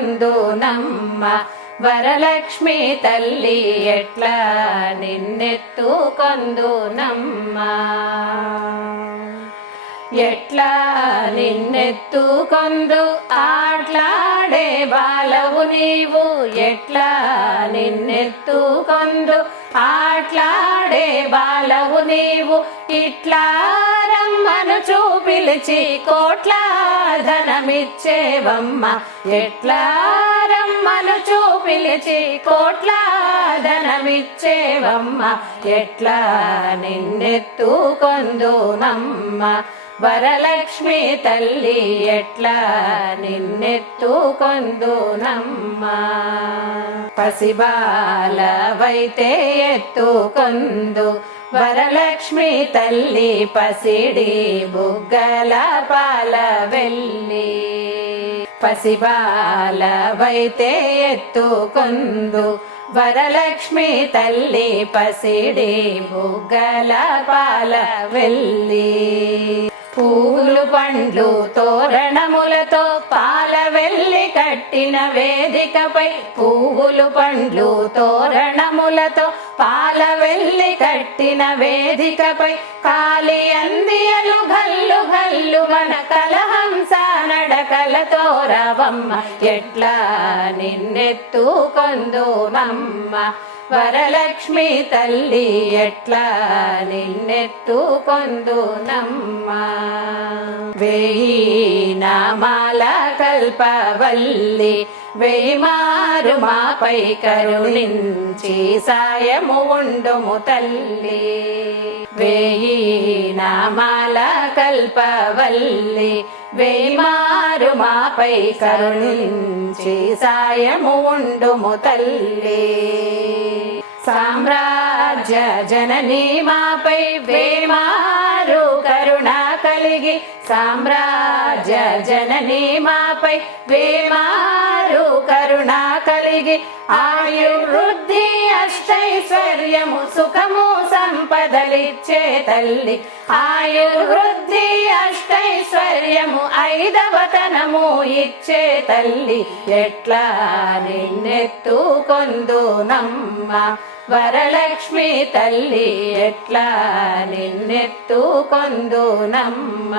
కొందునమ్మ వరలక్ష్మి తల్లి ఎట్లా నిన్నెత్తుకొందునమ్మ ఎట్లా నిన్నెత్తుకొందు ఆట్లాడే బాలవు నీవు ఎట్లా నిన్నెత్తుకొందు ఆట్లాడే బాలవు నీవు ఇట్లా రమ్మను చూపిలిచి కోట్ల ధనమిచ్చేవమ్మ ఎట్లా రమ్మను చూపిలిచి కోట్ల ధనమిచ్చేవమ్మ ఎట్లా నిన్నెత్తుకొందునమ్మ వరలక్ష్మి తల్లి ఎట్లా నిన్నెత్తుకొందునమ్మ పసిబాలవైతే ఎత్తుకొందు వరలక్ష్మి తల్లి పసిడి బుగ్గల పాల వెళ్ళి పసిబాలవైతే ఎత్తుకొందు వరలక్ష్మి తల్లి పసిడి బుగ్గల పాల వెళ్ళి పూలు పండ్లు తోరణములతో పాల వెళ్ళి కట్టిన వేదికపై పువ్వులు పండ్లు తోరణములతో పాల వెళ్ళి కట్టిన వేదికపై కాలి అందియలు గల్లు గల్లు మన కలహంస నడకలతో రవమ్మ ఎట్లా నిన్నెత్తుకొందునమ్మ వరలక్ష్మి తల్లి ఎట్లా నిన్నెత్తుకొందునమ్మ వేయి నామాల కల్పవల్లి వేమారు మాపై కరుణించి సాయము ఉండుము తల్లి వేయి నామాల కల్పవల్లి వేమారు మాపై కరుణించి సాయము ఉండుము తల్లి సామ్రాజ్య జననీ మాపై వేమారు కరుణ కలిగి సామ్రాజ్య జననీ మాపై వేమారు కరుణ కలిగి ఆయుర్వృద్ధి అష్టైశ్వర్యము సుఖము సంపదలిచ్చే తల్లి ఆయుర్వృద్ధి అష్టైశ్వర్యము ఐదవతనము ఇచ్చే తల్లి ఎట్లా నిన్నెత్తుకొందునమ్మ వరలక్ష్మి తల్లి ఎట్లా నిన్నెత్తుకొందునమ్మ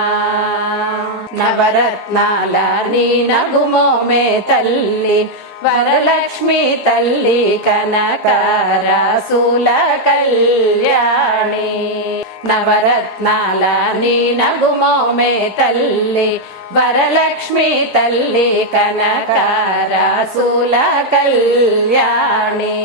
నవరత్నాల నీ నగుమోమే తల్లి వరలక్ష్మి తల్లి కనకరాసుల కళ్యాణి నవరత్నాల నీ నగుమోమే తల్లి వరలక్ష్మి తల్లి కనకరాసుల కళ్యాణి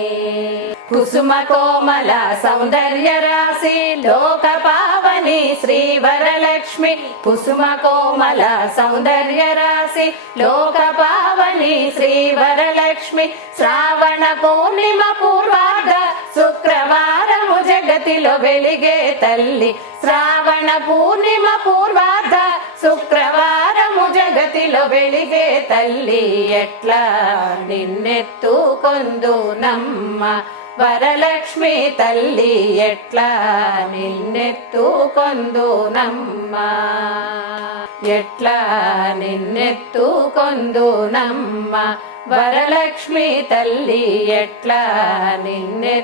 కుసుమ కోమల సౌందర్య రాశి లోక పావని శ్రీ వరలక్ష్మి కుసుమ కోమల సౌందర్య రాశి లోక పావని శ్రీ వరలక్ష్మి శ్రావణ పూర్ణిమ పూర్వార్ధ శుక్రవారము జగతిలో వెలిగే తల్లి శ్రావణ పూర్ణిమ పూర్వార్ధ శుక్రవారము జగతిలో వెలిగే తల్లి ఎట్లా నిన్నెత్తుకొందునమ్మ వరలక్ష్మి తల్లి ఎట్లా నిన్నెత్తుకొందునమ్మ ఎట్లా నిన్నెత్తుకొందునమ్మ వరలక్ష్మి తల్లి ఎట్లా నిన్నెత్తుకొందునమ్మ